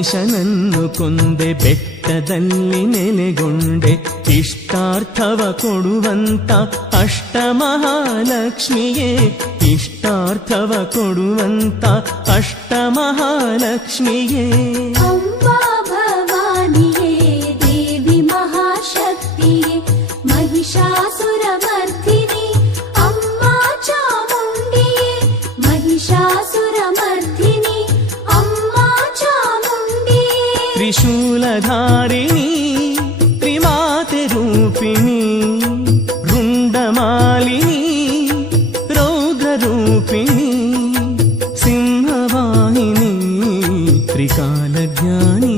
ಮಹಿಷನನ್ನು ಕೊಂದೆ ಬೆಟ್ಟದಲ್ಲಿ ನೆಲೆಗೊಂಡೆ ಇಷ್ಟಾರ್ಥವ ಕೊಡುವಂತ ಅಷ್ಟಮಹಾಲಕ್ಷ್ಮಿಯೇ ಇಷ್ಟಾರ್ಥವ ಕೊಡುವಂತ ಅಷ್ಟಮಹಾಲಕ್ಷ್ಮಿಯೇ ಅಂಬಾ ಭವಾನಿಯೇ ದೇವಿ ಮಹಾಶಕ್ತಿಯೇ ಮಹಿಷಾಸುರಮರ್ದಿನಿ ಅಮ್ಮ ಚಾಮುಂಡಿಯೇ ಮಹಿಷಾಸುರಮರ್ದಿನಿ ಅಮ್ಮ ಚಾಮುಂಡಿಯೇ ತ್ರಿಶೂಲಧಾರಿಣಿ ತ್ರಿಮಾತೆ ರೂಪಿಣಿ ರುಂಡಮಾಲಿನಿ ರೌದ್ರರೂಪಿಣಿ ಸಿಂಹವಾಹಿನಿ ತ್ರಿಕಾಲಜ್ಞಾನಿ